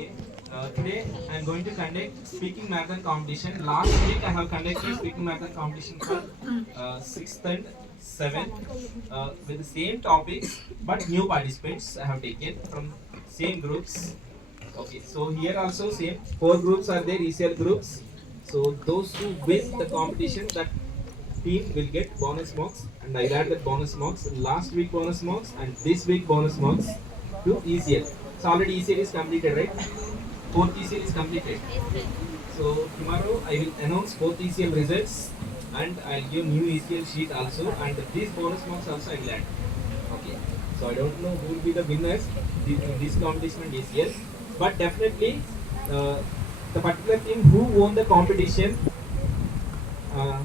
Okay. Today I am going to conduct speaking marathon competition. Last week I have conducted speaking marathon competition for 6th and 7th with the same topics, but new participants I have taken from same groups. Okay, so here also same 4 groups are there, ECL groups. So those who win the competition, that team will get bonus marks, and I'll add that bonus marks, last week bonus marks and this week bonus marks to ECL. So already ECL is completed, right? Fourth ECL is completed. So tomorrow I will announce fourth ECL results, and I'll give new ECL sheet also, and these bonus marks also I will add. Okay. So I don't know who will be the winners in this competition and ECL, but definitely uh, the particular team who won the competition, uh,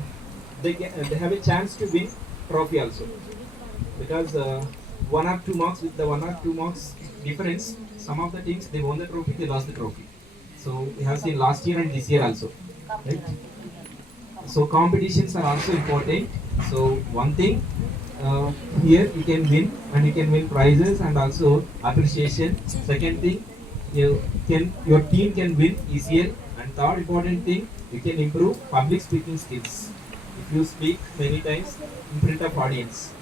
they have a chance to win trophy also, because 1 or 2 marks, with the 1 or 2 marks difference, some of the teams they won the trophy, they lost the trophy. So we have seen last year and this year also, right? So competitions are also important. So one thing, uh, here you can win, and you can win prizes and also appreciation. Second thing, your team can win ECL, and third important thing, you can improve public speaking skills if you speak many times in front of audience,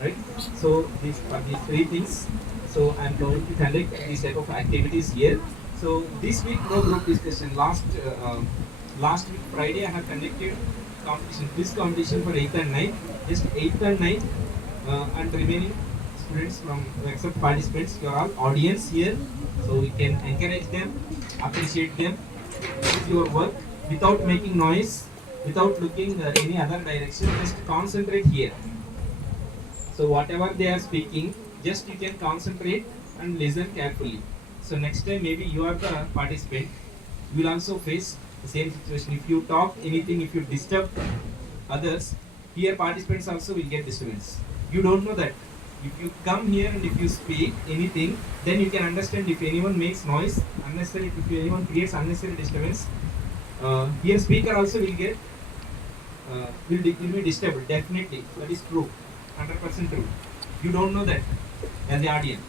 right? So these are these 3 things. So I'm going to conduct these type of activities here. So this week no group discussion. Last week Friday I have conducted quiz competition for 8th and 9th. Just 8th and 9th, and remaining students from, except participants, you are all audience here. So we can encourage them, appreciate them. This is your work, without making noise, without looking any other direction. Just concentrate here. So whatever they are speaking, just you can concentrate and listen carefully. So next time maybe you are the participant, you will also face the same situation. If you talk anything, if you disturb others, here participants also will get disturbance. You don't know that. If you come here and if you speak anything, then you can understand if anyone makes noise, unnecessary, if anyone creates unnecessary disturbance, here speaker also will get, will be disturbed. Definitely, that is true, 100% true. You don't know that as the audience.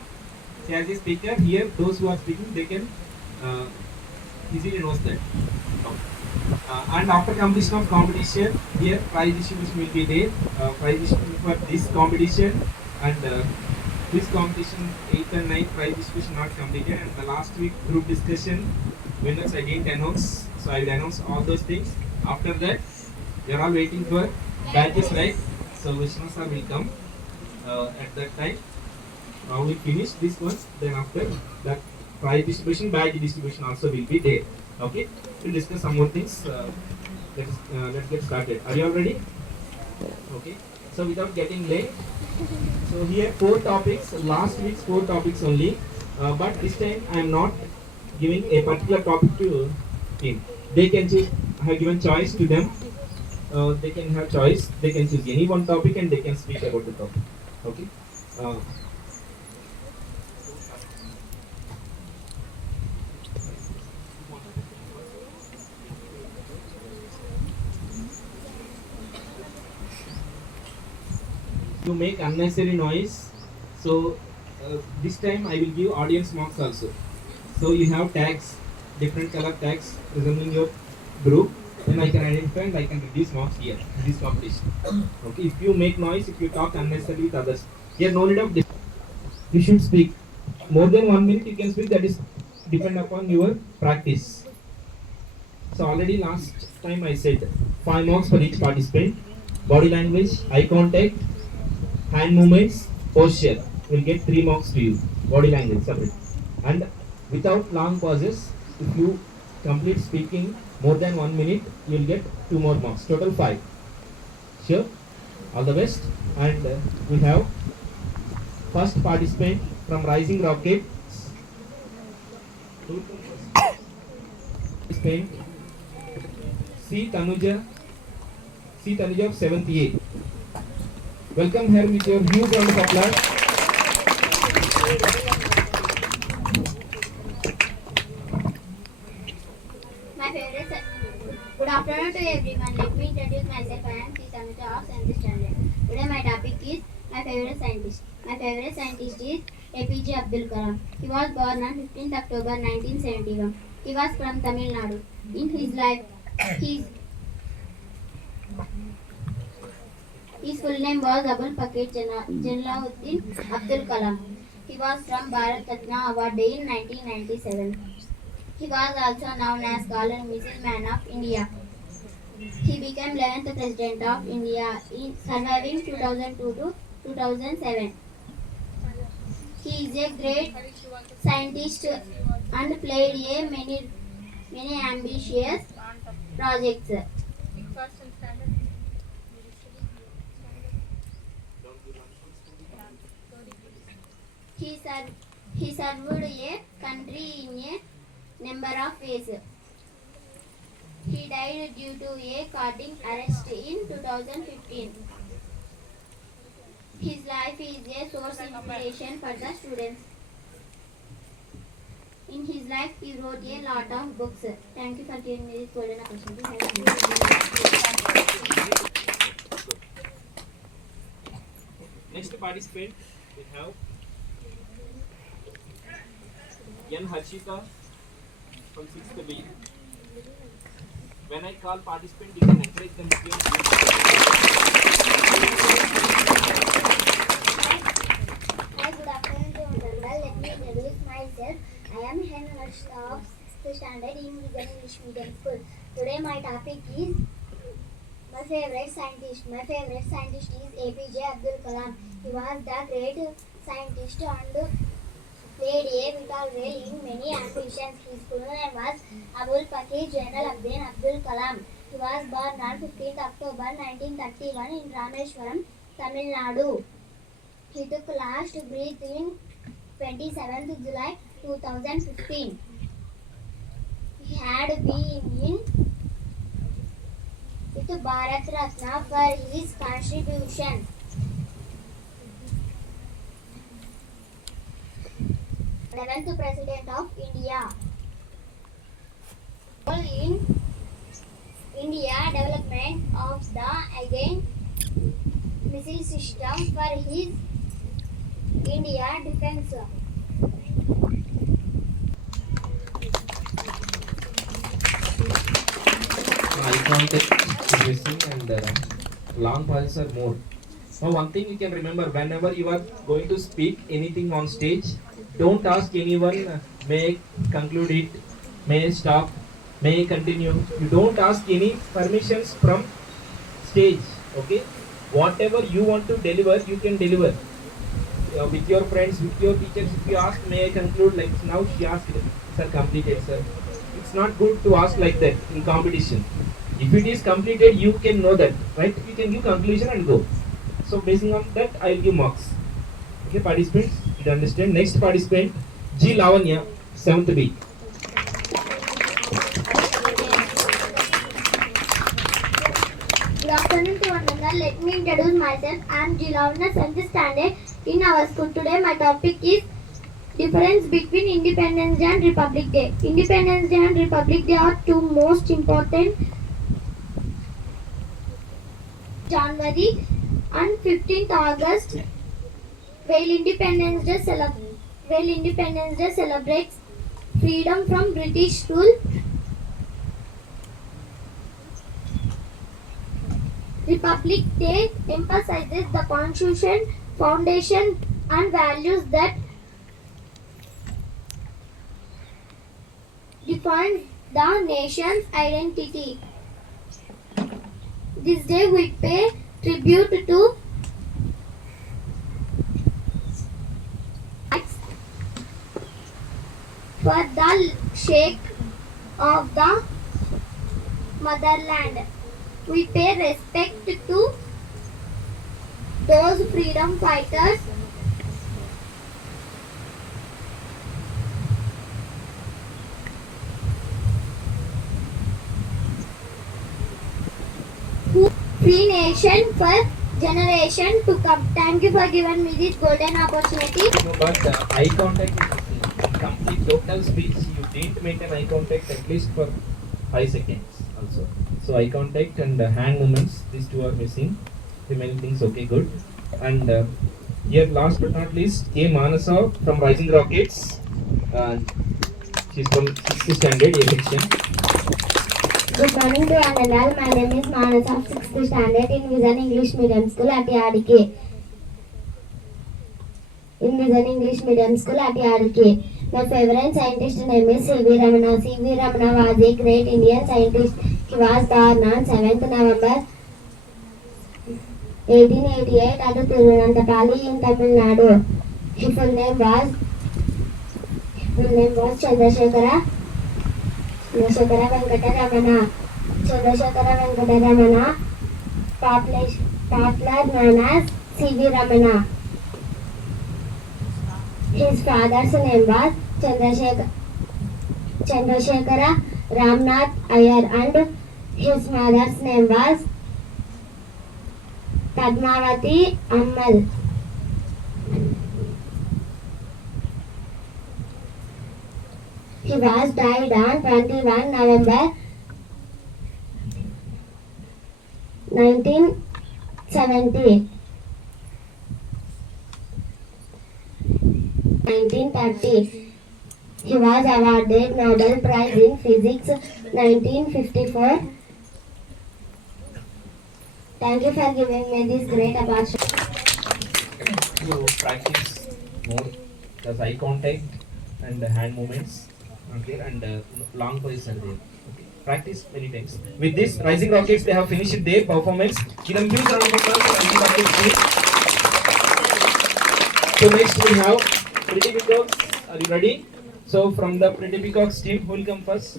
So as a speaker, here those who are speaking, they can uh, easily knows that. And after completion of competition, here prize distribution will be there. Prize distribution for this competition, and this competition 8th and 9th prize distribution not completed, and the last week group discussion winners I didn't announce, so I will announce all those things. After that, we are all waiting for badges, right? So Vishnu sir will come at that time. We finish this one, then after that prize distribution, badge distribution also will be there. Okay, we'll discuss some more things. Let's get started. Are you all ready? Okay. So without getting late, so here 4 topics. Last week's 4 topics only, but this time I am not giving a particular topic to team. They can choose. I have given choice to them. They can have choice. They can choose any one topic and they can speak about the topic. Okay. Uh, to make unnecessary noise. So this time I will give audience marks also. So you have tags, different color tags resembling your group. Then I can identify and I can reduce marks here in this competition. Okay, if you make noise, if you talk unnecessarily with others, here no need of you should speak more than 1 minute. You can speak. That is depend upon your practice. So already last time I said 5 marks for each participant. Body language, eye contact, hand movements, posture will get 3 marks to you. Body language separate. And without long pauses, if you complete speaking more than 1 minute, you will get 2 more marks. Total 5. Sure. All the best. And we have first participant from Rising Rocket. Participant C Tanuja. C Tanuja of 7th A. Welcome her with your huge round of applause. My favorite. Good afternoon to everyone. Let me introduce myself. I am C. Tanuja of 7th standard. Today my topic is my favorite scientist. My favorite scientist is APJ Abdul Kalam. He was born on 15th October 1971. He was from Tamil Nadu. In his life, his, his full name was Abul Pakir Jalauddin Abdul Kalam. He was from Bharat Ratna awardee in 1997. He was also known as called Missile Man of India. He became 11th President of India in surviving 2002 to 2007. He is a great scientist and played a many ambitious projects. He served a country in a number of ways. He died due to a cardiac arrest in 2015. His life is a source inspiration for the students. In his life, he wrote a lot of books. Thank you for giving me this golden opportunity. Next participant we have N. Harshita from 6th B. When I call participant, you can encourage them to Hi, good afternoon to everyone. Let me introduce myself. I am Hen Harshita of 6th standard in Vigan English Medium School. Today my topic is my favorite scientist. My favorite scientist is APJ Abdul Kalam. He was the great scientist and played a vital role in many ambitions. His full name was Abul Pakir Jalauddin Abdul Kalam. He was born on 15th October 1931 in Rameswaram, Tamil Nadu. He took last breath in 27th July 2015. He had been in with Bharat Ratna for his contribution. 11th President of India. Role in India development of the again missile system for his India defense. eye contact is missing and long pauses are more. Now one thing you can remember, whenever you are going to speak anything on stage, don't ask anyone, may I conclude it, may I stop, may I continue. You don't ask any permissions from stage, okay? Whatever you want to deliver, you can deliver. With your friends, with your teachers, if you ask, may I conclude, like now she asked, sir, completed, sir. It's not good to ask like that in competition. If it is completed, you can know that, right? You can give conclusion and go. So based on that, I will give marks. Okay, participants, you understand. Next participant, G. Lavanya, 7th B. Good afternoon to one another. Let me introduce myself. I am G. Lavanya, 7th standard in our school. Today my topic is difference between Independence Day and Republic Day. Independence Day and Republic Day are two most important January and 15th August. While Independence Day celebrates freedom from British rule, Republic Day emphasizes the Constitution, foundation, and values that define the nation's identity. This day we pay tribute to for the sake of the motherland. We pay respect to those freedom fighters who free nation for generation to come. Thank you for giving me this golden opportunity. No, but eye contact is complete total speech. You didn't maintain eye contact at least for 5 seconds also. So eye contact and hand movements, these two are missing. Remaining things okay, good. And Here, last but not least, K. Manasa from Rising Rockets. Uh, she's from 6th standard A section. Good morning to one and all. My name is Manas of 6th standard in Vision English Medium School at Yadike. In Vision English Medium School at Yadike. My favorite scientist name is C.V. Ramana. C.V. Ramana was a great Indian scientist. He was born on 7th November 1888 at Tirunantapalli in Tamil Nadu. His full name was Chandrasekhara Venkata Ramana. Chandrasekhara Venkata Ramana, popular known as C.V. Ramana. His father's name was Chandrasekhara Ramnath Iyer and his mother's name was Padmavati Ammal. He was died on 21 November 1970. 1930. He was awarded Nobel Prize in Physics 1954. Thank you for giving me this great opportunity. You practice more the eye contact and the hand movements are there and long poses are there. Okay. Practice many times. With this, Rising Rockets they have finished their performance. Give them huge round of applause for Rising Rockets team. So next we have Pretty Peacocks. Are you ready? So from the Pretty Peacocks team, who will come first?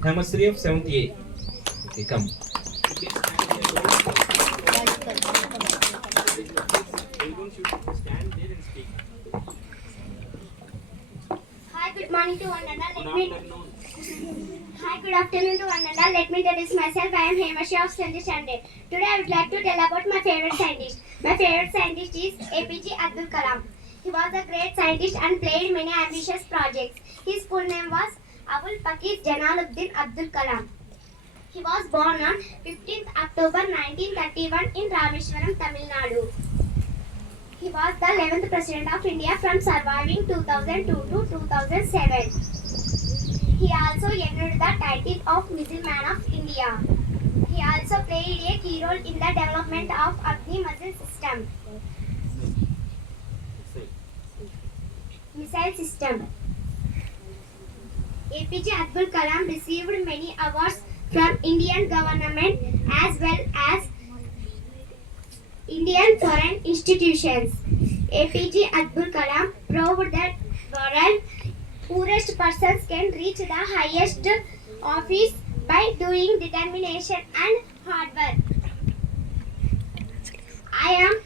Hemasri of 7th A. Okay, come. Okay. Stand there and speak. Hi, good morning to one and all. Good afternoon. Hi, good afternoon to one and all. Let me introduce myself. I am Hemashi of 7th standard. Today I would like to tell about my favorite scientist. My favorite scientist is APJ Abdul Kalam. He was a great scientist and played many ambitious projects. His full name was Abul Pakir Jalaluddin Abdul Kalam. He was born on 15th October 1931 in Rameswaram, Tamil Nadu. He was the 11th President of India from surviving 2002 to 2007. He also earned the title of Missile Man of India. He also played a key role in the development of Agni missile system. APJ Abdul Kalam received many awards from Indian government as well as Indian foreign institutions. APJ Abdul Kalam proved that world poorest persons can reach the highest office by doing determination and hard work. I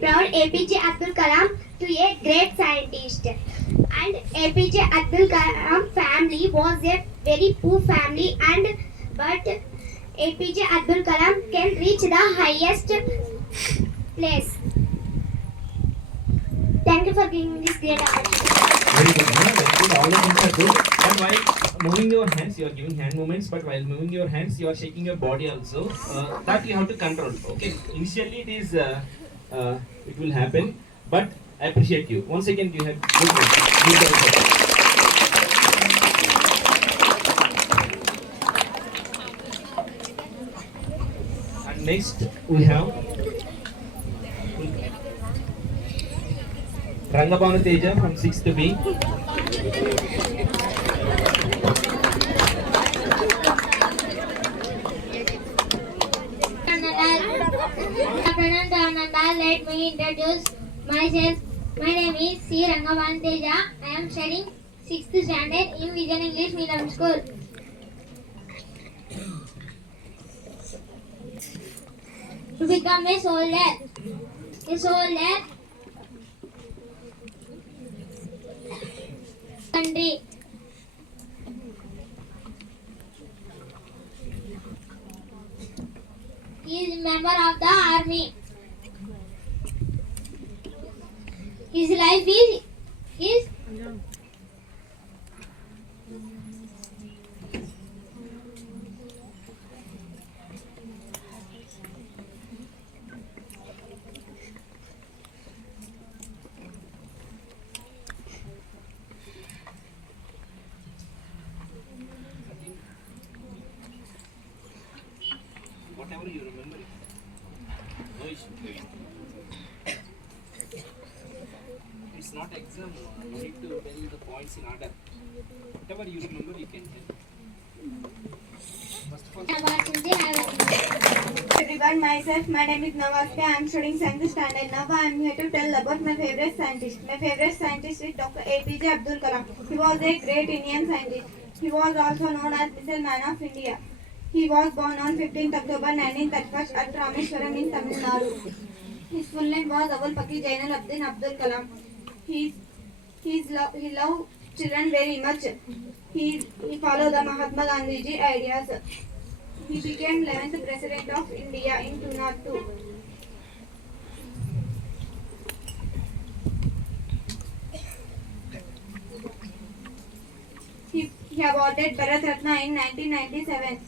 proud APJ Abdul Kalam to a great scientist. And APJ Abdul Kalam family was a very poor family, but APJ Abdul Kalam can reach the highest place. Thank you for giving me this great opportunity. Very good. Very good. All the things are good. But while moving your hands, you are giving hand movements. But while moving your hands, you are shaking your body also. That you have to control. Okay. Initially, it will happen. But I appreciate you. Once again, you have good work. And next we have Rangabhanu Teja from 6th B. Let me introduce myself. My name is C. Rangabhanu Teja. I am studying 6th standard in Vision English Medium School. To become a soldier. Country. He is a member of the army. His life is whatever you remember it. No issue. It's not exam. You need to tell the points in order. Whatever you remember, you can tell. First of all, Everyone, myself, my name is Namaste. I am studying 7th standard. Now I am here to tell about my favorite scientist. My favorite scientist is Dr. APJ Abdul Kalam. He was a great Indian scientist. He was also known as Missile Man of India. He was born on 15th October 1931 at Rameswaram in Tamil Nadu. His full name was Abul Pakir Jainal Abdin Abdul Kalam. He loved children very much. He followed the Mahatma Gandhiji ideas. He became 11th President of India in 2002. He awarded Bharat Ratna in 1997.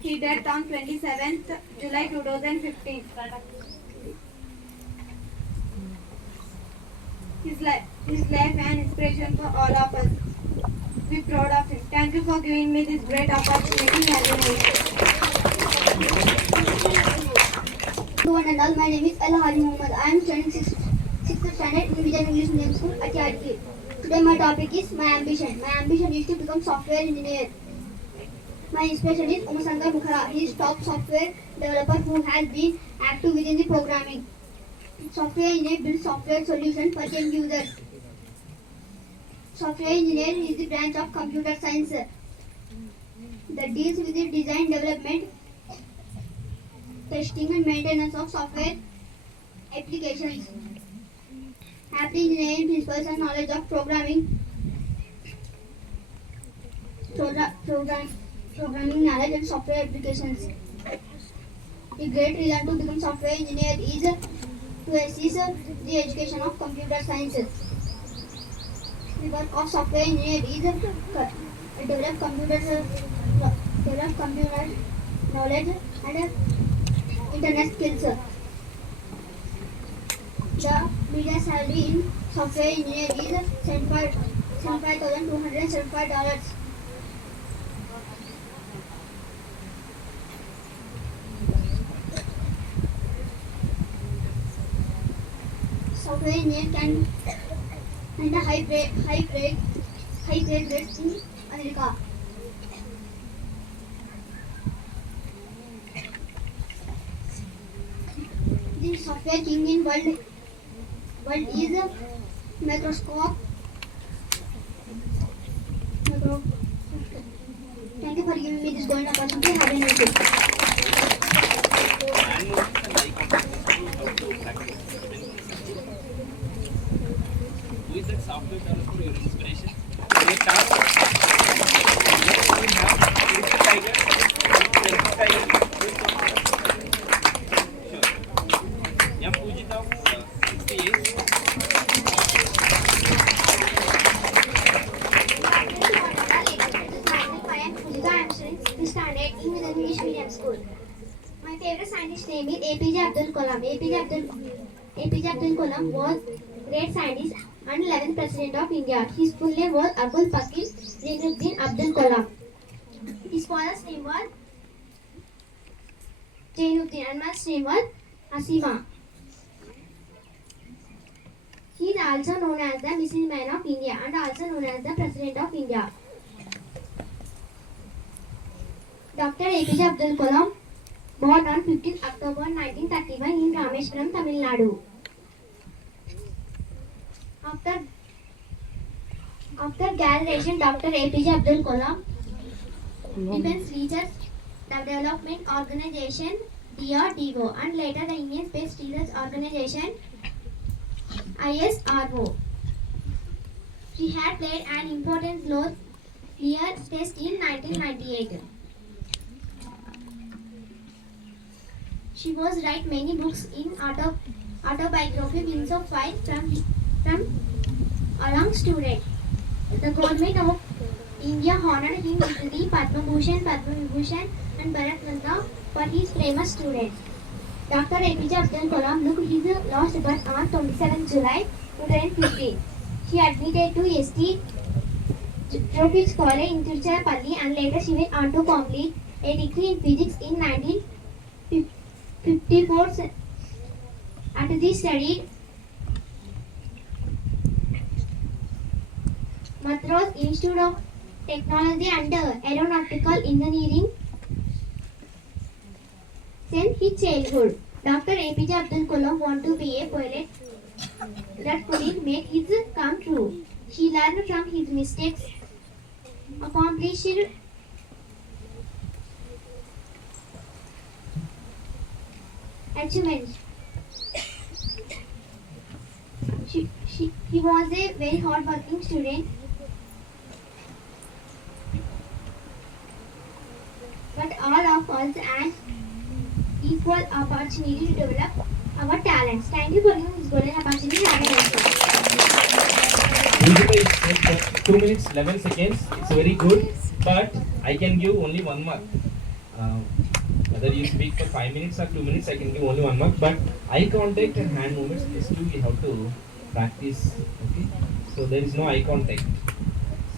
He died on 27th July 2015. His life an inspiration for all of us. Be proud of him. Thank you for giving me this great opportunity. Have a nice day. Hello one and all, my name is El Hari Muhammad. I am studying 6th standard in Vijay English Medium School at Yadki. Today my topic is my ambition. My ambition is to become software engineer. My inspiration is Uma Shankar Mukhara. He is top software developer who has been active within the programming. Software engineer builds software solutions for end users. Software engineering is the branch of computer science that deals with the design, development, testing and maintenance of software applications. Aptly engineering principles and knowledge of programming knowledge and software applications. The great reason to become software engineer is to assist the education of computer sciences. The work of software engineer is develop computer knowledge and internet skills. The median salary in software engineer is $75,275. Software engineer can and high grade rates in America. The software king in world is Microsoft. Thank you for giving me this golden opportunity. Have a nice day. who is that software developer, your inspiration? Great task. Next we have Prince Tiger. Sure. M. Pujita, 68. Standard English medium school. My favorite scientist name is APJ Abdul Kalam. APJ Abdul Kalam was great scientist and 11th President of India. His full name was Abul Pakir Jainuddin Abdul Kalam. His father's name was Jainuddin and mother's name was Asima. He is also known as the Missile Man of India and also known as the President of India. Dr. APJ Abdul Kalam born on 15th October 1931 in Rameswaram, Tamil Nadu. After graduation, Dr. APJ Abdul Kalam defense research the development organization DRDO and later the Indian Space Research Organization ISRO. She had played an important role near test in 1998. She was write many books in autobiography Wings of Fire from a young student. The government of India honored him with the Padma Bhushan, Padma Vibhushan and Bharat Ratna for his famous student. Dr. APJ Abdul Kalam took his last birth on 27 July 2015. She admitted to ST Tropich College in Tiruchirappalli and later she went on to complete a degree in physics in 1954. After this, studied Madras Institute of Technology and Aeronautical Engineering since his childhood. Dr. APJ Abdul Kalam wanted to be a pilot that couldn't make his come true. He learned from his mistakes, accomplished achievements. He was a very hard-working student, but all of us an equal opportunity to develop our talents. Thank you for giving this golden opportunity. Have a nice day. Usually it's like 2 minutes 11 seconds. It's very good, but I can give only 1 mark. Whether you speak for 5 minutes or 2 minutes, I can give only 1 mark. But eye contact and hand movements, these two we have to practice. Okay, so there is no eye contact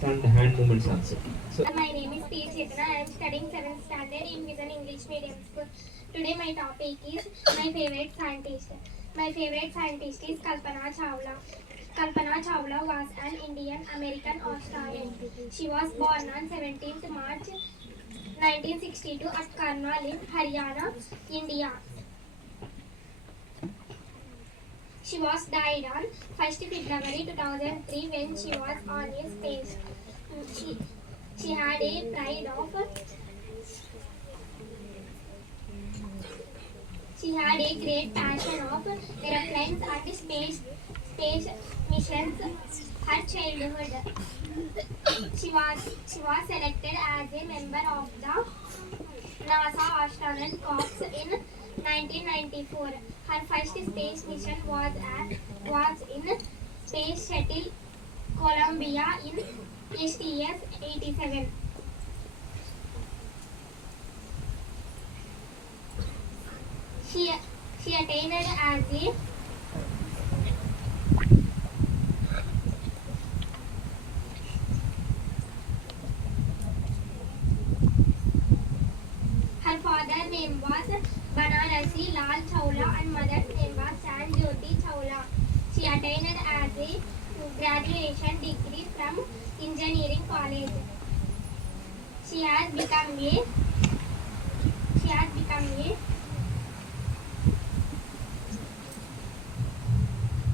and hand movements also. So My name is P. Chetana. I am studying 7th standard in Vision English Medium School. Today my topic is my favorite scientist. My favorite scientist is Kalpana Chawla. Kalpana Chawla was an Indian American Australian. She was born on 17th March 1962 at Karnal in Haryana, India. She was died on 1st February 2003 when she was on a space. She had a pride of She had a great passion of aeroplanes and space missions. Her childhood, she was selected as a member of the NASA Astronaut Corps in 1994. Her first space mission was in Space Shuttle Columbia in STS-87. She attained as a Her father's name was Banarasi Lal Chawla and mother's name was Sanjyoti Chawla. She attained as a graduation degree from engineering college. She has become a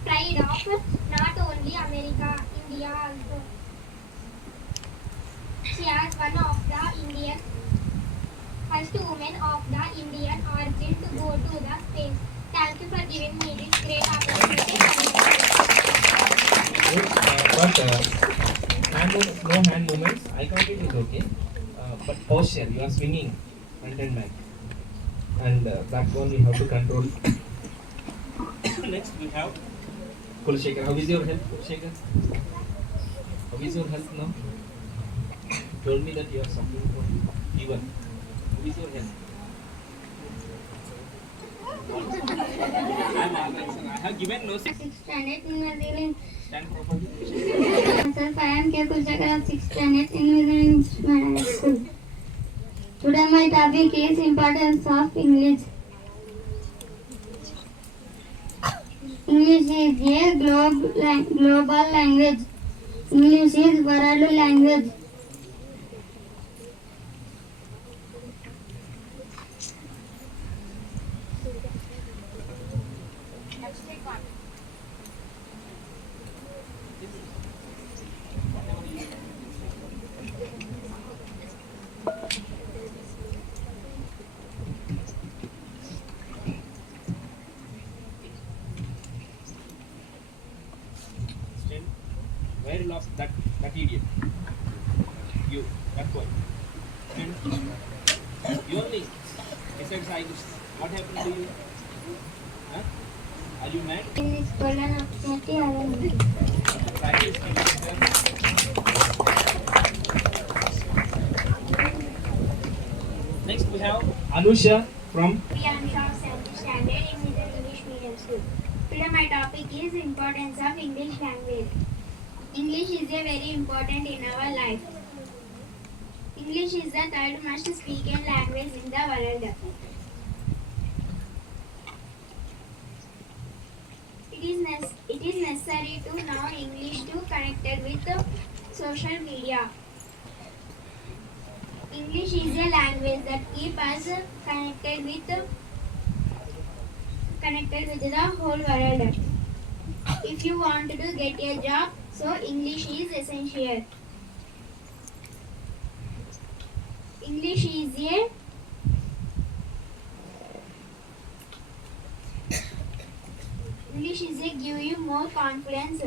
pride of not only America, India also. She is one of the first woman of the Indian origin to go to the space. Thank you for giving me this great opportunity. but hand movements, no hand movements. Eye contact is okay, but posture, you are swinging front and back, and back one we have to control. Next we have Kulshekhar. How is your health, Kulshekhar? How is your health now? Told me that you are suffering from fever. How is your health? I have given no. 6th standard in New Zealand. Stand properly. Myself, I am K. Kulchakar of 6th standard in New Zealand School. Today my topic is importance of English. English is a global language. English is world language. Where you lost that idiot? You, that boy. You only. Besides I, what happened to you? Huh? Are you mad? In this golden opportunity, I will Practice. Next we have Anusha from be on shop 7th standard in Middle English Medium School. Today my topic is importance of English language. English is a very important in our life. English is the third most spoken language in the world. It is necessary to know English to connect with social media. English is a language that keeps us connected with the whole world. If you want to get a job, so English is essential. English is a give you more confidence.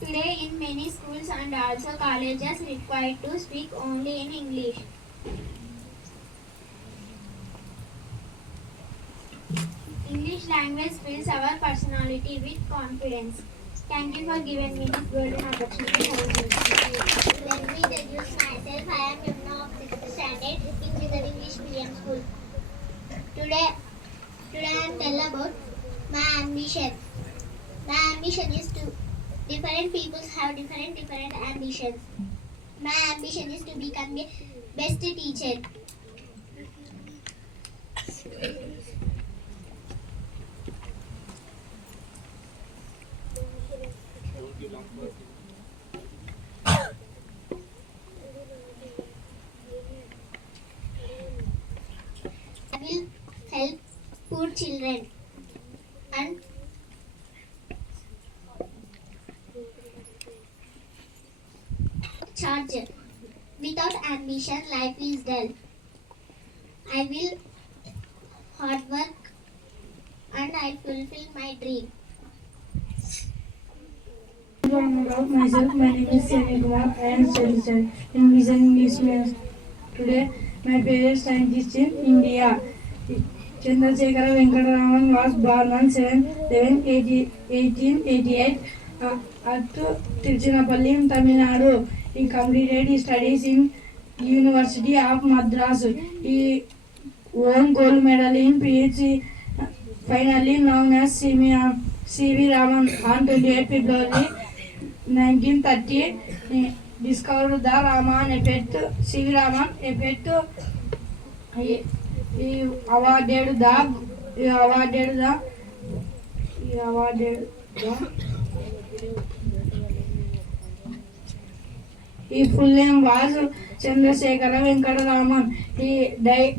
Today in many schools and also colleges required to speak only in English. English language fills our personality with confidence. Thank you for giving me this golden opportunity. Let me introduce myself. I am Yamuna of 6th standard in Vigar English Medium School. Today I am tell about my ambition. My ambition is to different people have different ambitions. My ambition is to become a best teacher. I will help poor children and charge. Without ambition, life is dull. I will hard work and I fulfill my dream. About myself, my name is Sani Kumar. I am studying in Vision English Medium. Today, my favorite scientist in India, Chandrasekhara Venkata Raman, was born on 7/11/1888 at Tiruchirappalli, Tamil Nadu. He completed his studies in University of Madras. He won gold medal in PhD, finally known as C.V. Raman. On 28 February 1930, he discovered the Raman effect. C.V. Raman effect. He awarded the his full name was Chandrasekhara Venkata Raman. He died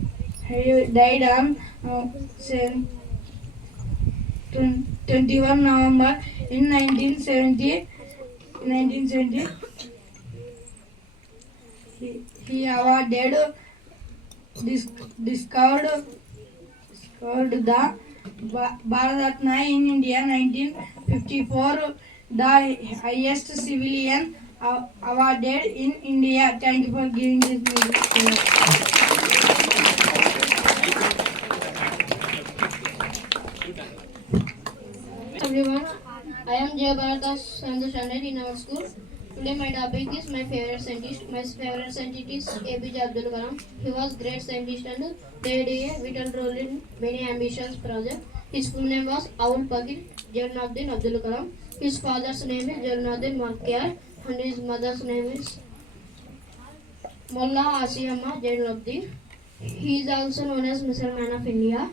on 21 November in 1970. He awarded discovered the Bharat Ratna in India 1954, the highest civilian awarded in India. Thank you for giving this music. Everyone, I am Jay Bharata, 7th standard in our school. Today my topic is my favorite scientist. My favorite scientist is APJ Abdul Kalam. He was great scientist and played a vital role in many ambitious projects. His full name was Abul Pakir Jainuddin Abdul Kalam. His father's name is Jainuddin Markiyar and his mother's name is Mullah Asiyamma Jainuddin. He is also known as Missile Man of India.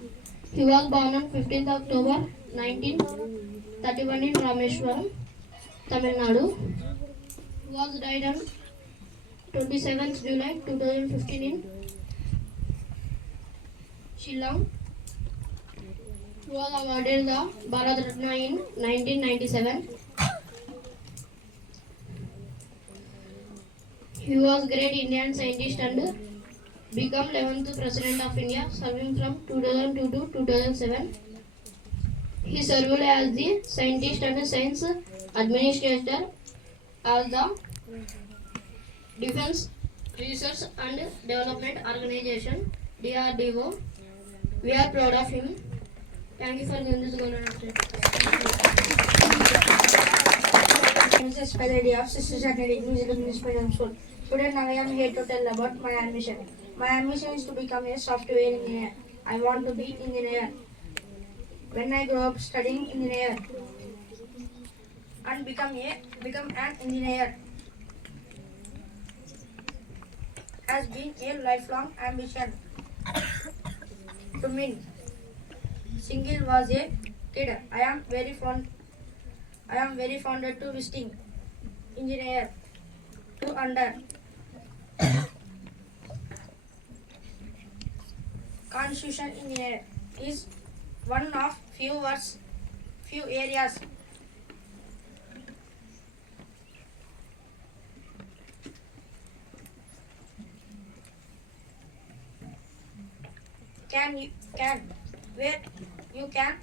He was born on 15th October 1931 in Rameshwaram, Tamil Nadu. He was died on 27th July 2015 in Shillong. He was awarded the Bharat Ratna in 1997. He was great Indian scientist and became 11th President of India, serving from 2002 to 2007. He served as the scientist and science administrator of the Defense Research and Development Organization (DRDO). We are proud of him. Thank you for giving this golden opportunity. Mrs. Pelady of Sister Standard English Medium School. Today now I am here to tell about my ambition. My ambition is to become a software engineer. I want to be engineer. When I grow up studying engineer and become an engineer. has been a lifelong ambition to me. Single was a kid. I am very fond to visiting engineer to under constitution engineer is one of few areas can where you can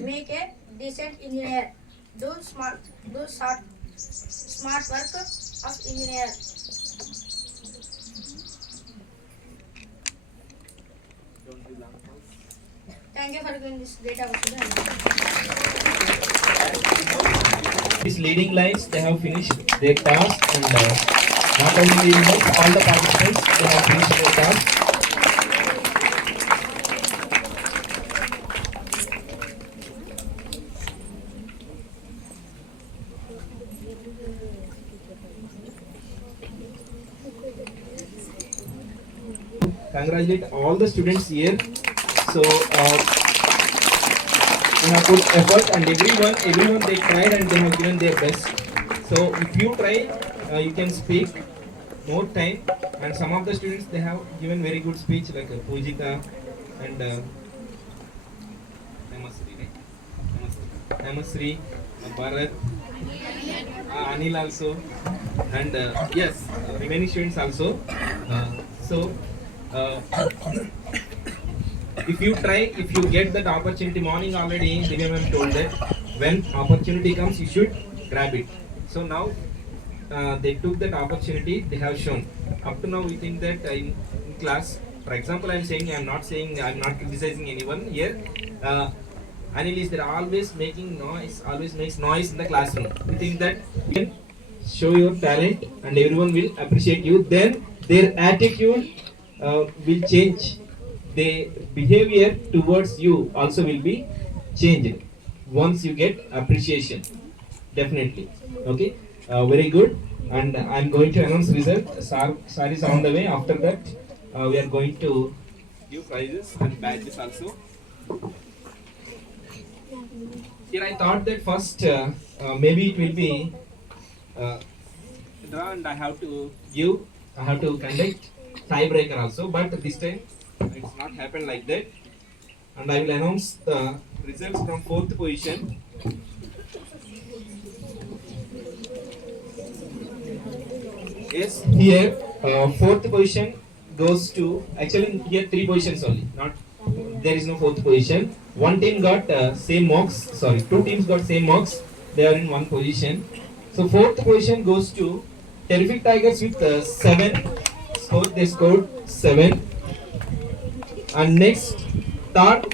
make a decent engineer do smart work of engineer. Thank you for giving this great opportunity. These leading lines, they have finished their task, and not only leading lines, all the participants, they have finished their task. Congratulate all the students here. So they have put effort, and everyone they tried and they have given their best. So if you try, you can speak more time. And some of the students, they have given very good speech, like Pujita and Hemasri, Bharat, Anil also, and yes, remaining students also. So. If you try, if you get that opportunity, morning already Divya ma'am told that when opportunity comes, you should grab it. So now they took that opportunity, they have shown. Up to now, we think that in class, for example, I'm not criticizing anyone here. Anil is there always making noise, always makes noise in the classroom. We think that you can show your talent and everyone will appreciate you. Then their attitude will change. Their behavior towards you also will be changed once you get appreciation. Definitely. Okay. Very good. And I'm going to announce result. Sir is on the way. After that, we are going to give prizes and badges also. Here I thought that first maybe it will be draw, and I have to conduct tiebreaker also, but this time it's not happened like that, and I will announce the results from 4th position. Yes, here 4th position goes to, actually here 3 positions only, not there is no 4th position. One team got same marks, sorry, 2 teams got same marks, they are in 1 position. So 4th position goes to Terrific Tigers with 7. They scored 7. And next, third.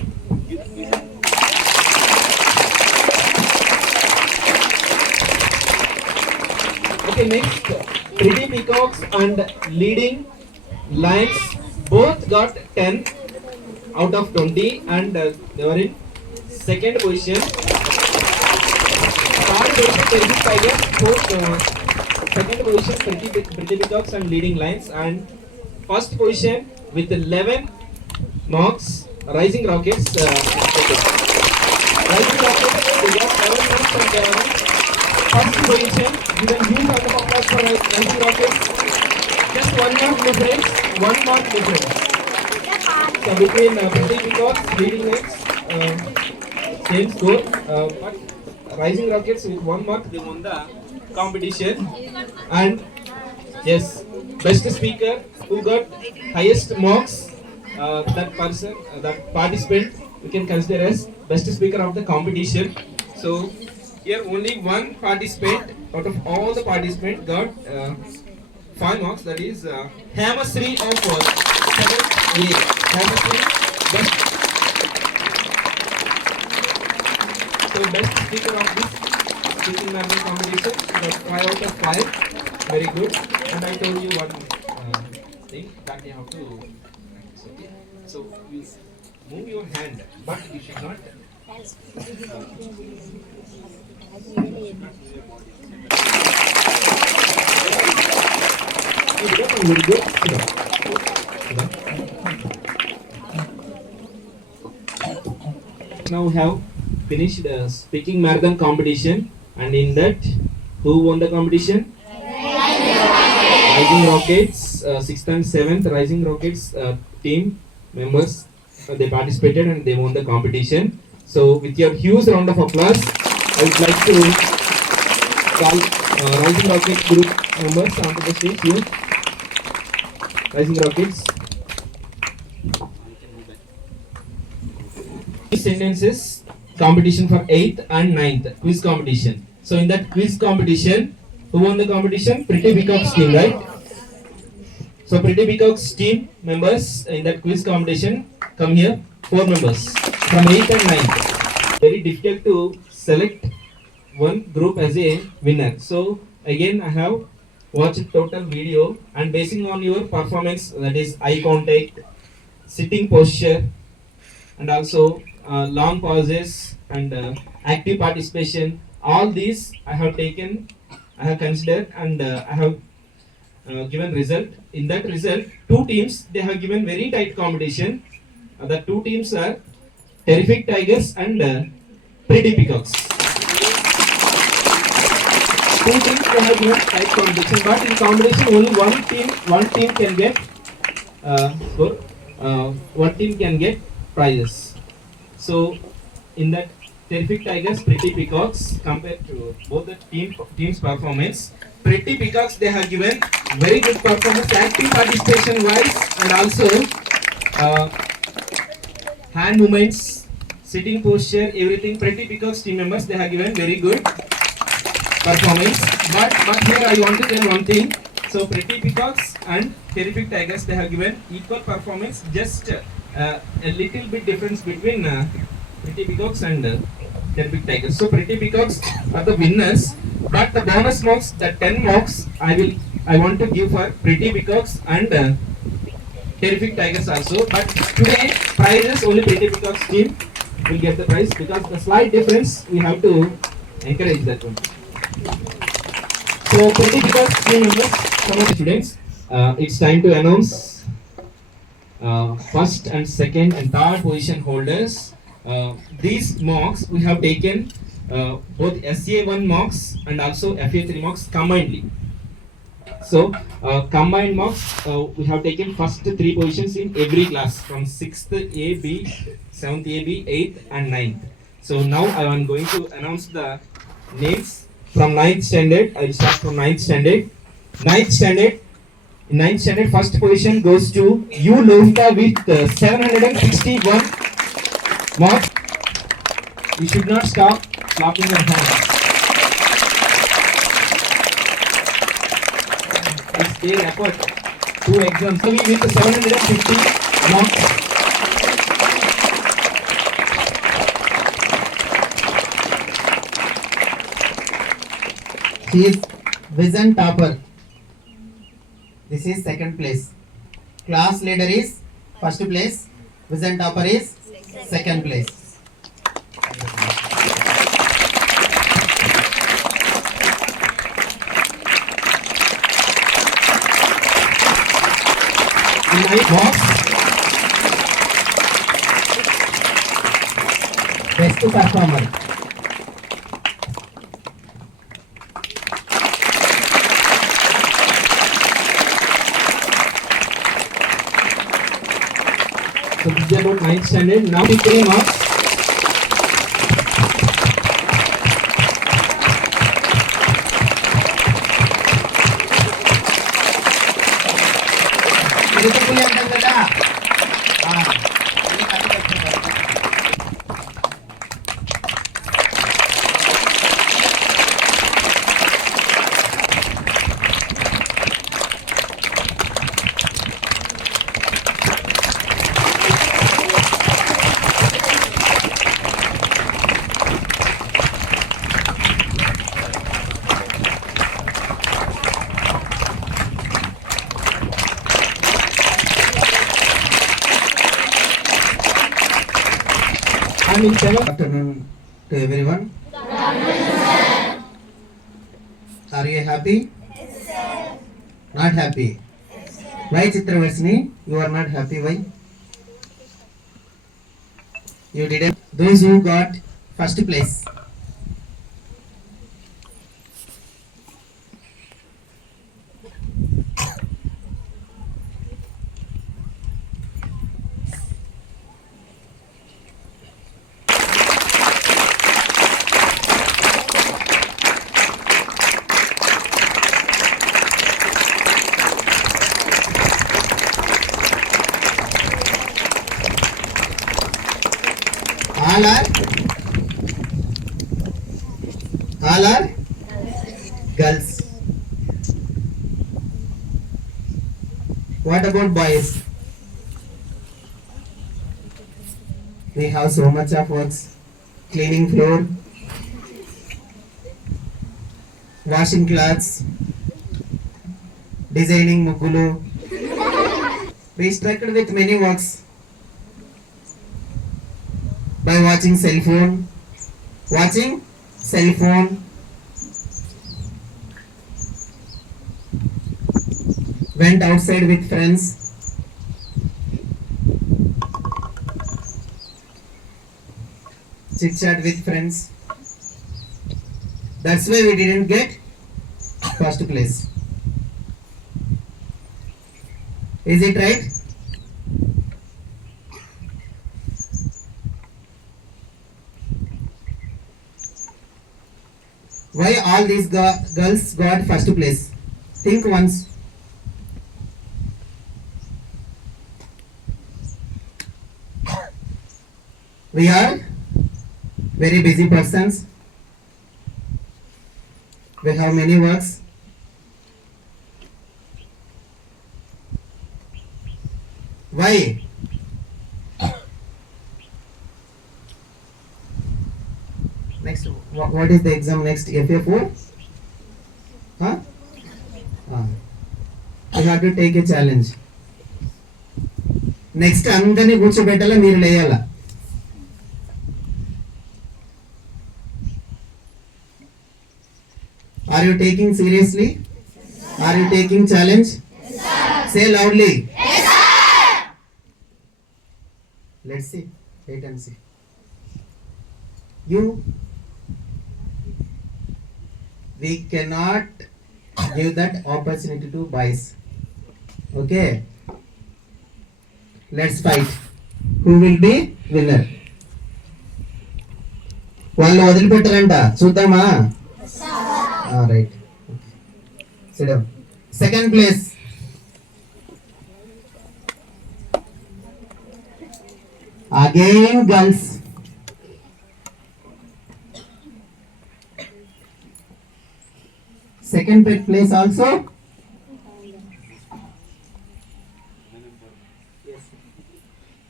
Okay, next, Pretty Peacocks and Leading Lions both got 10 out of 20, and they were in 2nd position. Third position, Terrific Tigers, 2nd position, Pretty Peacocks and Leading Lions, and 1st position with 11 marks, Rising Rockets. Rising Rockets, they got 11 marks, and 1st position. Given huge round of applause for Rising Rockets. Just 1 mark difference. 1 mark difference. So between Pretty Peacocks, Leading Lions, same score, but Rising Rockets with 1 mark, they won the competition. And yes, best speaker who got highest marks, that person, that participant, we can consider as best speaker of the competition. So here only 1 participant out of all the participants got 5 marks, that is Hemasri of 7th grade. Hemasri, best speaker of this speaking marathon competition, got 5 out of 5. Very good. And I told you one thing that you have to practice. Okay. So you move your hand, but you should not Very good. Now we have finished speaking marathon competition, and in that, who won the competition? Rising Rockets, 6th and 7th Rising Rockets team members, they participated and they won the competition. So with your huge round of applause, I would like to call Rising Rockets group members onto the stage here. Rising Rockets. Sentences competition for 8th and 9th quiz competition. So in that quiz competition, who won the competition? Pretty Peacock's team, right? So Pretty Peacock's team members in that quiz competition come here, 4 members from 8th and 9th. Very difficult to select one group as a winner. So again, I have watched total video, and basing on your performance, that is eye contact, sitting posture, and also long pauses and active participation, all these I have considered, and I have given result. In that result, 2 teams, they have given very tight competition. The 2 teams are Terrific Tigers and Pretty Peacocks. 2 teams, they have given tight competition, but in competition only one team can get score. One team can get prizes. So in that Terrific Tigers, Pretty Peacocks, compared to both the teams' performance, Pretty Peacocks, they have given very good performance, active participation wise, and also hand movements, sitting posture, everything. Pretty Peacocks team members, they have given very good performance. But here I want to tell one thing. So Pretty Peacocks and Terrific Tigers, they have given equal performance. Just a little bit difference between Pretty Peacocks and Terrific Tigers. So Pretty Peacocks are the winners, but the bonus marks, the 10 marks, I want to give for Pretty Peacocks and Terrific Tigers also. But today prizes only Pretty Peacocks team will get the prize, because the slight difference we have to encourage that one. So Pretty Peacocks team members, come on students, it's time to announce first and second and third position holders. These marks we have taken both SA1 marks and also FA3 marks combinedly. So combined marks, we have taken first 3 positions in every class from 6th A, B, 7th A, B, 8th and 9th. So now I am going to announce the names from 9th standard. I will start from 9th standard. 9th standard. In 9th standard, first position goes to U Lohita with 761 marks. You should not stop clapping your hands. It's their effort to exams. So we with 750 marks. She is vision topper. This is second place. Class leader is first place. Vision topper is second place. In my box, Best performer. so this is about 9th standard. Now 3 marks. Beautiful అంటాం కదా. ఇది కథ చెప్తున్నారు. మీరు చాలా Good afternoon to everyone. Are you happy? Yes, sir. Not happy? Yes, sir. Why Chitravarshini? You are not happy, why? You didn't. Those who got first place. All are girls. What about boys? We have so much of works: cleaning floor, washing clothes, designing muggulu. We struggled with many works by watching cell phone. Went outside with friends. Chit chat with friends. That's why we didn't get first place. Is it right? Why all these girls got first place? Think once. We are very busy persons. We have many works. Why? Next, what is the exam next? FA4? Huh? You have to take a challenge. Next, అందరినీ కూర్చోబెట్టాలా, మీరు లేయాలా? Are you taking seriously? Are you taking challenge? Say loudly. Let's see. Wait and see. We cannot give that opportunity to boys. Okay? Let's fight. Who will be winner? వాళ్ళు వదిలిపెట్టారంట, చూద్దామా? Right. Sit down. Second place. Again girls. Second place also.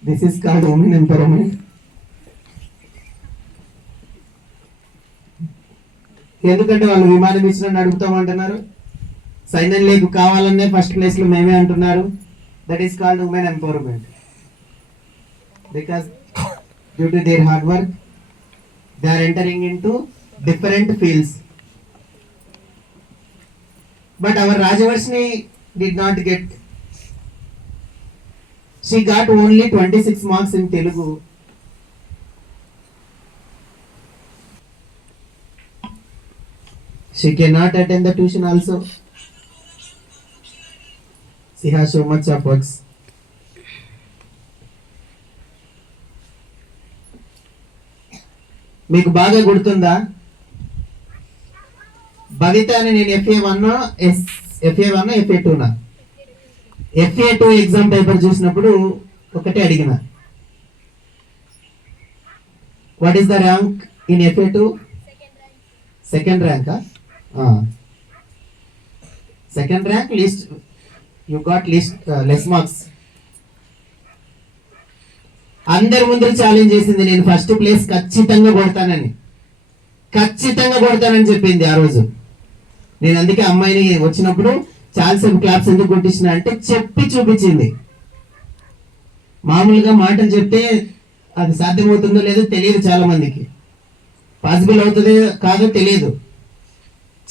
This is called women empowerment. ఎందుకంటే వాళ్ళు విమానం ఇచ్చిన అడుగుతామంటున్నారు, సైన్యం లేకు కావాలనే first place లో మేమే అంటున్నారు. That is called women empowerment. Because due to their hard work they are entering in to different fields. But our Rajavarshini did not get. She got only 26 marks in Telugu. She cannot attend the tuition also. She has so much of works. మీకు బాగా గుర్తుందా, భవిత అని నేను FA1 FA2 FA2 exam paper చూసినప్పుడు ఒకటే అడిగిన, what is the rank in FA2? Second rank. Second rank, list you got less marks. అందరి ముందు ఛాలెంజ్ చేసింది, నేను ఫస్ట్ ప్లేస్ ఖచ్చితంగా కొడతానని చెప్పింది ఆ రోజు. నేను అందుకే అమ్మాయిని వచ్చినప్పుడు చాలాసేపు క్లాప్స్ ఎందుకు కొట్టించిన అంటే చెప్పి చూపించింది. మామూలుగా మాటలు చెప్తే అది సాధ్యమవుతుందో లేదో తెలియదు, చాలా మందికి పాసిబుల్ అవుతుందో కాదో తెలియదు.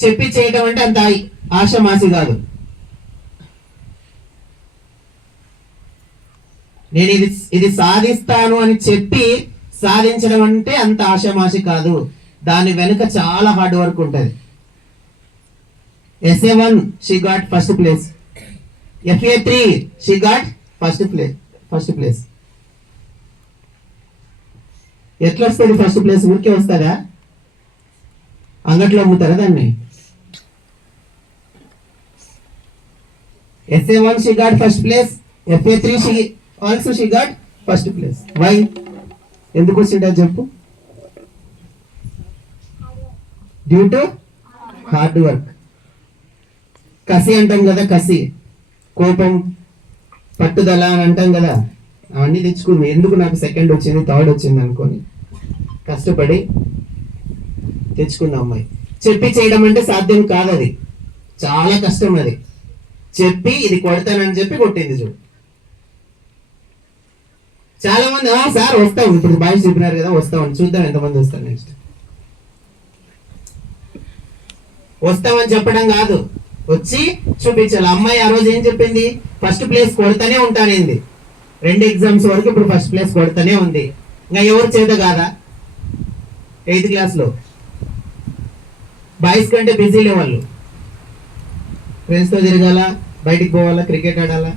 చెప్పి చేయటం అంటే అంత ఆషమాసి కాదు. నేను ఇది సాధిస్తాను అని చెప్పి సాధించడం అంటే అంత ఆషమాషి కాదు. దాని వెనుక చాలా హార్డ్ వర్క్ ఉంటుంది. SA1 she got first place. FA3 she got first place. ఎట్లా వస్తుంది ఫస్ట్ ప్లేస్? ఊరికే వస్తుందా? అంగట్లో అమ్ముతారా దాన్ని? SA1 she got first place. FA3 she got first place. Why? ఎందుకు వచ్చిందా చెప్పు? Due to hard work. కసి అంటాం కదా, కసి, కోపం, పట్టుదల అని అంటాం కదా, అవన్నీ తెచ్చుకుంది. ఎందుకు నాకు సెకండ్ వచ్చింది, థర్డ్ వచ్చింది అనుకొని కష్టపడి తెచ్చుకున్న అమ్మాయి. చెప్పి చేయడం అంటే సాధ్యం కాదు, అది చాలా కష్టం. అది చెప్పి ఇది కొడతానని చెప్పి కొట్టింది చూడు. చాలా మంది సార్ వస్తాం, ఇప్పుడు బాయ్స్ చెప్పినారు కదా వస్తామని, చూద్దాం ఎంతమంది వస్తారు నెక్స్ట్. వస్తామని చెప్పడం కాదు, వచ్చి చూపించాలి. అమ్మాయి ఆ రోజు ఏం చెప్పింది? ఫస్ట్ ప్లేస్ కొడతానే ఉంటానేంది. 2 ఎగ్జామ్స్ వరకు ఇప్పుడు ఫస్ట్ ప్లేస్ కొడతానే ఉంది. ఇంకా ఎవరు చేత కాదా? 8th క్లాస్లో బాయ్స్ కంటే బిజీలే వాళ్ళు. ఫ్రెండ్స్తో తిరగాల, బయటికి పోవాలా, క్రికెట్ ఆడాలా,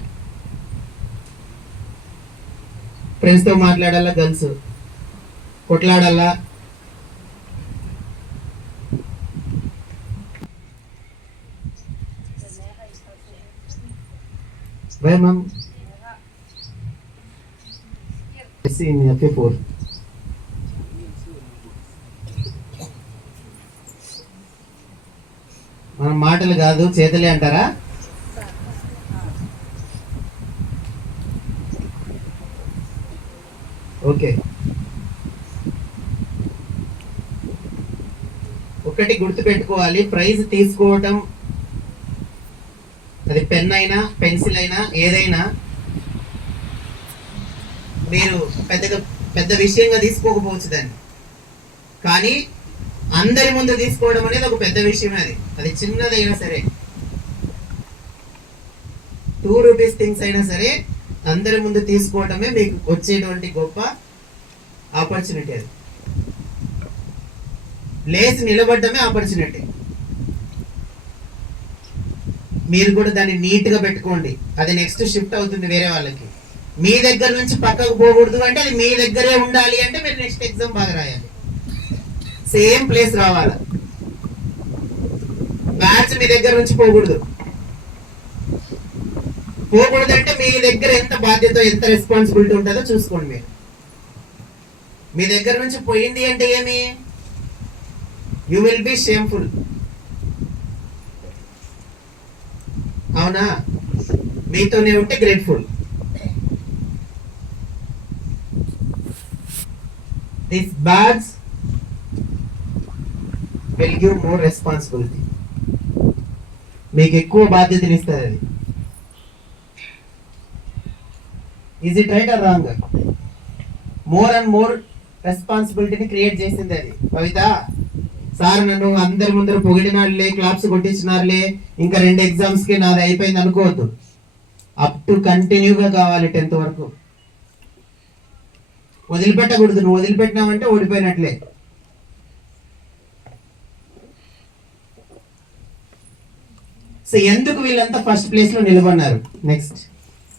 ఫ్రెండ్స్తో మాట్లాడాలా, girls కొట్లాడాలా. Where ma'am? See in FA4. మన మాటలు కాదు చేతలే అంటారా? ఓకే, ఒకటి గుర్తు పెట్టుకోవాలి, ప్రైజ్ తీసుకోవటం, అది పెన్ అయినా పెన్సిల్ అయినా ఏదైనా, మీరు పెద్ద విషయంగా తీసుకోకపోవచ్చు దాన్ని, కానీ అందరి ముందు తీసుకోవడం అనేది ఒక పెద్ద విషయమే. అది చిన్నదైనా సరే, 2 రూపీస్ థింగ్స్ అయినా సరే అందరి ముందు తీసుకోవడమే మీకు వచ్చేటువంటి గొప్ప ఆపర్చునిటీ. అది లేచి నిలబడమే ఆపర్చునిటీ. మీరు కూడా దాన్ని నీట్ గా పెట్టుకోండి. అది నెక్స్ట్ షిఫ్ట్ అవుతుంది వేరే వాళ్ళకి. మీ దగ్గర నుంచి పక్కకు పోకూడదు అంటే అది మీ దగ్గరే ఉండాలి అంటే మీరు నెక్స్ట్ ఎగ్జామ్ బాగా రాయాలి, సేమ్ ప్లేస్ రావాలి. బ్యాచ్ మీ దగ్గర నుంచి పోకూడదు అంటే మీ దగ్గర ఎంత బాధ్యత, ఎంత రెస్పాన్సిబిలిటీ ఉంటుందో చూసుకోండి. మీరు మీ దగ్గర నుంచి పోయింది అంటే ఏమి? You will be shameful. అవునా? మీతోనే ఉంటే grateful. This badge will give more responsibility. మీకు ఎక్కువ బాధ్యతలు ఇస్తుంది అది. Is it right or wrong? More and more రెస్పాన్సిబిలిటీని క్రియేట్ చేసింది అది. కవిత సార్ నన్ను అందరి ముందర పొగిడినారులే, క్లాప్స్ కొట్టించినారులే, ఇంకా 2 ఎగ్జామ్స్ కి నాది అయిపోయింది అనుకోవద్దు. అప్ టు కంటిన్యూగా కావాలి 10th వరకు. వదిలిపెట్టకూడదు. నువ్వు వదిలిపెట్టినావంటే ఓడిపోయినట్లే. సో ఎందుకు వీళ్ళంతా ఫస్ట్ ప్లేస్ లో నిలబడినారు? నెక్స్ట్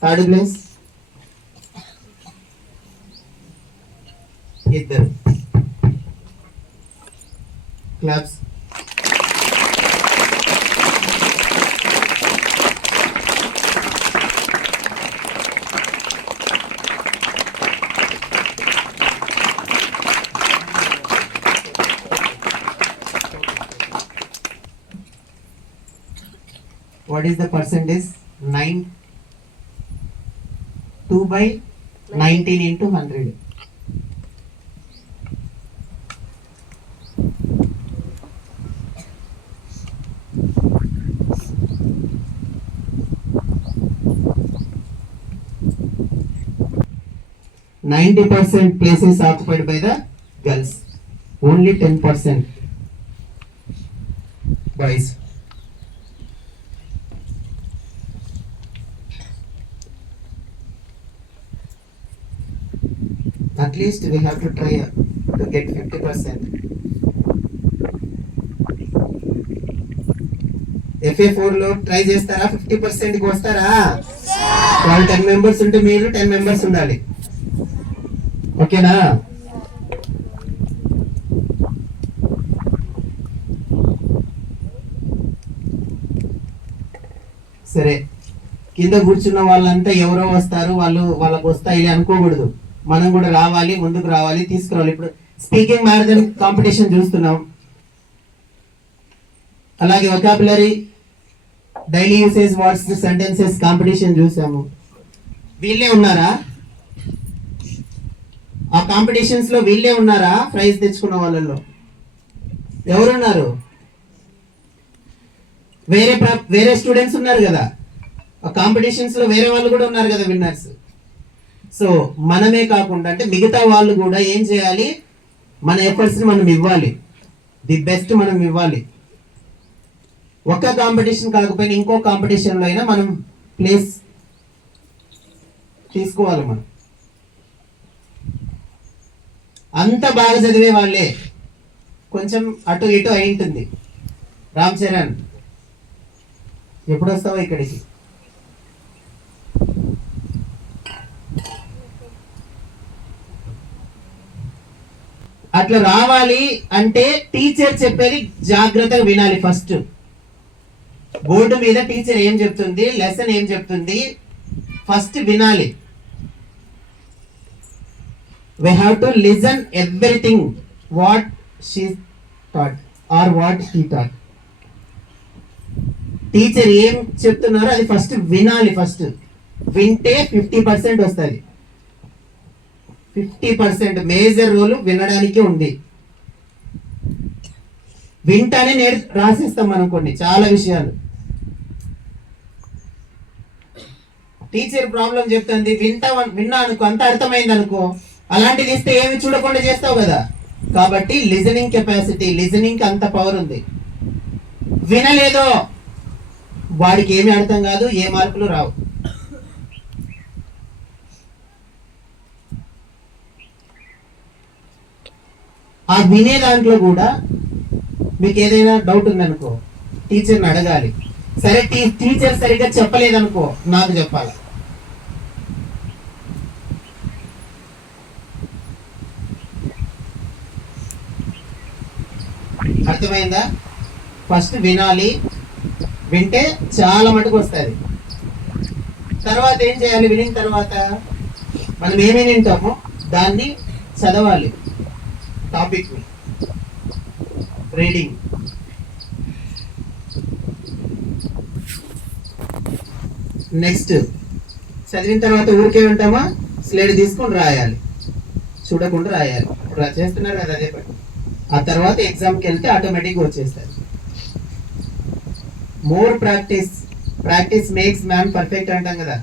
3rd ప్లేస్ ఇద్దరు. Claps. What is the percentage? 2/19 into 100. 90% places occupied by the girls. Only 10% boys. At least we have to try to get 50%. FA4 లో try చేస్తారా? 50% కి వస్తారా? వాళ్ళు 10 మెంబర్స్ ఉంటే మీరు 10 మెంబర్స్ ఉండాలి. ఓకేనా? సరే, కింద కూర్చున్న వాళ్ళంతా ఎవరో వస్తారు, వాళ్ళకు వస్తాయి అనుకోకూడదు. మనం కూడా రావాలి, ముందుకు రావాలి, తీసుకురావాలి. ఇప్పుడు స్పీకింగ్ మ్యారథాన్ కాంపిటీషన్ చూస్తున్నాం, అలాగే vocabulary, daily usage words, sentences competition చూసాము. వీళ్ళే ఉన్నారా? ఆ కాంపిటీషన్స్ లో వీళ్ళే ఉన్నారా? ప్రైజ్ తెచ్చుకున్న వాళ్ళలో ఎవరున్నారు? వేరే స్టూడెంట్స్ ఉన్నారు కదా, ఆ కాంపిటీషన్స్ లో వేరే వాళ్ళు కూడా ఉన్నారు కదా విన్నర్స్. సో మనమే కాకుండా అంటే మిగతా వాళ్ళు కూడా ఏం చేయాలి? మన ఎఫర్ట్స్ ని మనం ఇవ్వాలి, ది బెస్ట్ మనం ఇవ్వాలి. ఒక కాంపిటీషన్ కాకపోయినా ఇంకో కాంపిటీషన్ లో అయినా మనం ప్లేస్ తీసుకోవాలి. మనం అంత బాగా చదివే వాళ్ళే కొంచెం అటు ఇటు అయి ఉంటుంది. రామ్ చరణ్, ఎప్పుడు వస్తావో ఇక్కడికి? అట్లా రావాలి అంటే టీచర్ చెప్పేది జాగ్రత్తగా వినాలి. ఫస్ట్ బోర్డు మీద టీచర్ ఏం చెప్తుంది, లెసన్ ఏం చెప్తుంది, ఫస్ట్ వినాలి. We have to listen everything what she taught or what he taught. Teacher ఏం చెప్తున్నారో అది ఫస్ట్ వినాలి. ఫస్ట్ వింటే 50% వస్తుంది. 50% మేజర్ రోల్ వినడానికే ఉంది. వింటానే రాసేస్తాం మనం కొన్ని చాలా విషయాలు. టీచర్ ప్రాబ్లం చెప్తుంది, విన్నా అనుకో, అంత అర్థమైంది అనుకో, అలాంటిది ఇస్తే ఏమి చూడకుండా చేస్తావు కదా. కాబట్టి లిజనింగ్ కెపాసిటీ, లిజనింగ్ అంత పవర్ ఉంది. వినలేదో వాడికి ఏమి అర్థం కాదు, ఏ మార్కులు రావు. ఆ వినే దాంట్లో కూడా మీకు ఏదైనా డౌట్ ఉందనుకో టీచర్ని అడగాలి. సరే టీచర్ సరిగ్గా చెప్పలేదనుకో నాకు చెప్పాలి. అర్థమైందా? ఫస్ట్ వినాలి, వింటే చాలా మటుకు వస్తుంది. తర్వాత ఏం చేయాలి? వినిన తర్వాత మనం ఏమేమి వింటామో దాన్ని చదవాలి. Topic reading. నెక్స్ట్ చదివిన తర్వాత ఊరికే ఉంటామా? స్లైడ్ తీసుకొని రాయాలి, చూడకుండా రాయాలి. ఇప్పుడు చేస్తున్నారు కదా అదే పని. ఆ తర్వాత ఎగ్జామ్కి వెళ్తే ఆటోమేటిక్గా వచ్చేస్తారు. More practice makes man perfect అంటాం కదా.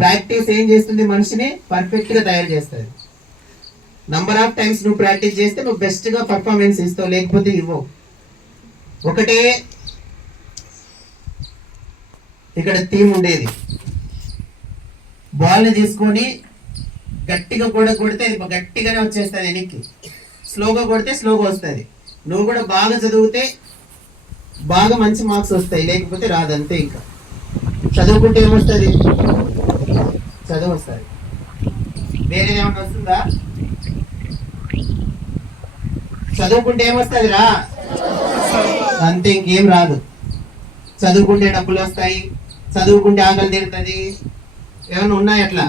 ప్రాక్టీస్ ఏం చేస్తుంది? మనిషిని పర్ఫెక్ట్ గా తయారు చేస్తుంది. నంబర్ ఆఫ్ టైమ్స్ నువ్వు ప్రాక్టీస్ చేస్తే నువ్వు బెస్ట్ గా పర్ఫార్మెన్స్ ఇస్తావు, లేకపోతే ఇవ్వవు. ఒకటే ఇక్కడ థీమ్ ఉండేది, బాల్ ని తీసుకొని గట్టిగా కూడా కొడితే అది గట్టిగానే వచ్చేస్తుంది వెనక్కి, స్లోగా కొడితే స్లోగా వస్తుంది. నువ్వు కూడా బాగా చదివితే బాగా మంచి మార్క్స్ వస్తాయి, లేకపోతే రాదంతే. ఇంకా చదువుకుంటే ఏమొస్తుంది? చదువు వస్తుంది. వేరేది ఏమన్నా వస్తుందా? చదువుకుంటే ఏమొస్తుంది? రా అంతే, ఇంకేం రాదు. చదువుకుంటే డబ్బులు వస్తాయి, చదువుకుంటే ఆకలి తీరుతుంది, ఏమన్నా ఉన్నాయి అట్లా?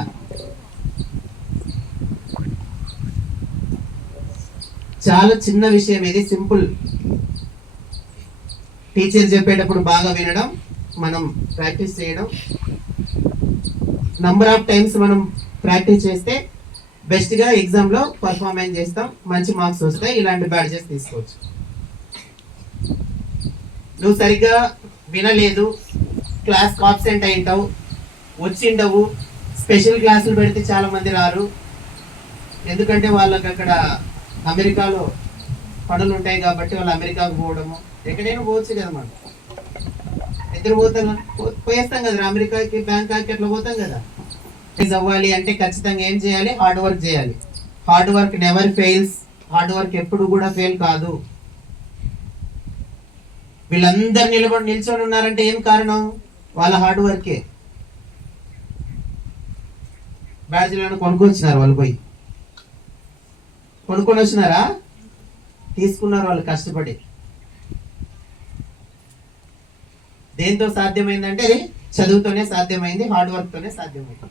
చాలా చిన్న విషయం ఇది, సింపుల్. టీచర్ చెప్పేటప్పుడు బాగా వినడం, మనం ప్రాక్టీస్ చేయడం. నంబర్ ఆఫ్ టైమ్స్ మనం ప్రాక్టీస్ చేస్తే బెస్ట్ గా ఎగ్జామ్ లో పర్ఫార్మెన్స్ చేస్తాం, మంచి మార్క్స్ వస్తాయి. ఇలాంటి బ్యాడ్జెస్ తీసుకోవచ్చు. నువ్వు సరిగ్గా వినలేదు, క్లాస్ ఆబ్సెంట్ అయింటావు, వచ్చిండవు, స్పెషల్ క్లాసులు పెడితే చాలా మంది రారు, ఎందుకంటే వాళ్ళకి అక్కడ అమెరికాలో పనులు ఉంటాయి కాబట్టి వాళ్ళు అమెరికాకు పోవడము, ఎక్కడైనా పోవచ్చు కదా మనం. ఇద్దరు పోయేస్తాం కదా అమెరికాకి, బ్యాంకాక్కి అట్లా పోతాం కదా. అవ్వాలి అంటే ఖచ్చితంగా ఏం చేయాలి? హార్డ్ వర్క్ చేయాలి. Hard work never fails. Hard work ఎప్పుడు కూడా ఫెయిల్ కాదు. వీళ్ళందరూ నిల్చొని ఉన్నారంటే ఏం కారణం? వాళ్ళ హార్డ్ వర్కే. బ్యాడ్జీలను కొనుక్కొచ్చినారు వాళ్ళు, పోయి కొనుక్కొని వచ్చినారా? తీసుకున్నారు వాళ్ళు కష్టపడి. దేంతో సాధ్యమైందంటే అది చదువుతోనే సాధ్యమైంది, హార్డ్ వర్క్ తోనే సాధ్యమైంది.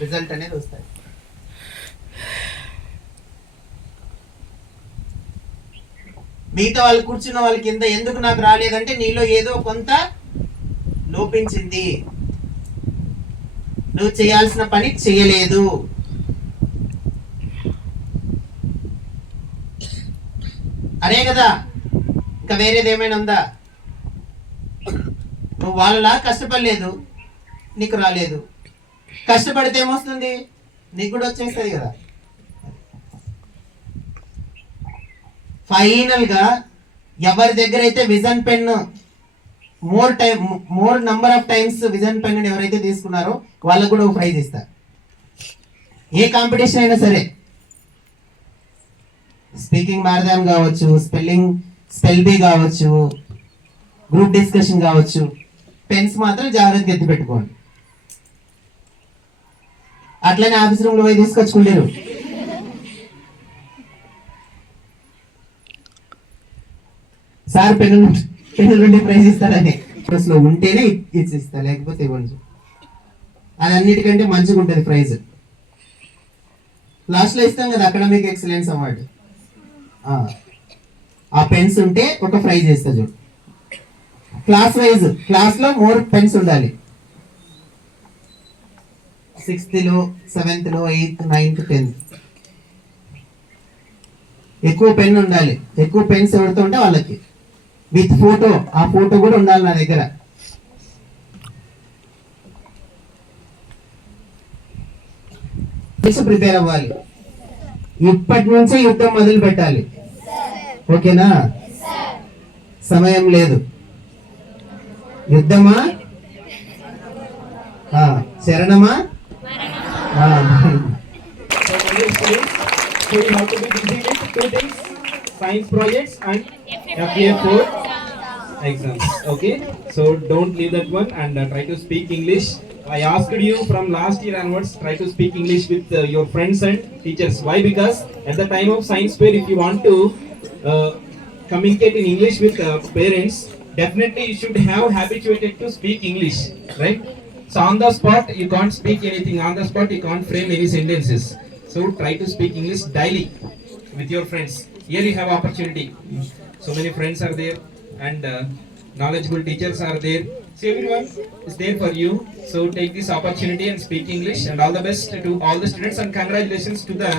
రిజల్ట్ అనేది వస్తాయి. మిగతా వాళ్ళు కూర్చున్న వాళ్ళ కింద ఎందుకు నాకు రాలేదంటే నీలో ఏదో కొంత లోపించింది, నువ్వు చేయాల్సిన పని చేయలేదు. అదే కదా, ఇంకా వేరేది ఏమైనా ఉందా? నువ్వు వాళ్ళలా కష్టపడలేదు, నీకు రాలేదు. కష్టపడితే ఏమొస్తుంది? నీకు కూడా వచ్చేస్తుంది కదా. ఫైనల్ గా ఎవరి దగ్గర అయితే vision pen more number of times vision pen ఎవరైతే తీసుకున్నారో వాళ్ళకు కూడా ఒక ప్రైజ్ ఇస్తారు. ఏ కాంపిటీషన్ అయినా సరే, స్పీకింగ్ మ్యారథాన్ కావచ్చు, స్పెల్ బీ కావచ్చు, గ్రూప్ డిస్కషన్ కావచ్చు, పెన్స్ మాత్రం జాగ్రత్తగా ఎత్తి పెట్టుకోండి. అట్లనే ఆఫీస్ రూమ్ లో పోయి తీసుకొచ్చుకుంటారు. సార్ పెన్ను నుండి ప్రైజ్ ఇస్తారని లో ఉంటేనే ఇస్తా, లేకపోతే ఇవ్వండి. అది అన్నిటికంటే మంచిగా ఉంటుంది ప్రైజ్. లాస్ట్ లో ఇస్తాం కదా అకాడమిక్ ఎక్సలెన్స్ అవార్డు. ఆ పెన్స్ ఉంటే ఒక ప్రైజ్ ఇస్తా చూడు. క్లాస్ వైజ్, క్లాస్ లో మోర్ పెన్స్ ఉండాలి. 6th లో 7th లో 8th 9th 10th ఎక్కువ పెన్ ఉండాలి. ఎక్కువ పెన్స్ ఎవరితో ఉంటే వాళ్ళకి విత్ ఫోటో, ఆ ఫోటో కూడా ఉండాలి నా దగ్గర. ప్రిపేర్ అవ్వాలి. ఇప్పటి నుంచే యుద్ధం మొదలు పెట్టాలి. ఓకేనా? సమయం లేదు. యుద్ధమా శరణమా? So you have to be busy with two things: science projects and FA4 exams. Okay, so don't leave that one and try to speak English. I asked you from last year onwards, try to speak English with your friends and teachers. Why? Because at the time of science fair, if you want to communicate in English with parents, definitely you should have habituated to speak English, right? So on the spot you can't speak anything. On the spot you can't frame any sentences. So try to speak English daily with your friends. Here you have opportunity. So many friends are there and knowledgeable teachers are there. So everyone is there for you. So take this opportunity and speak English. And all the best to all the students and congratulations to the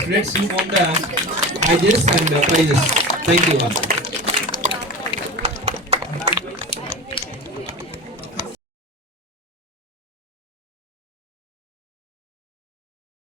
students who won the prizes and prizes. Thank you all.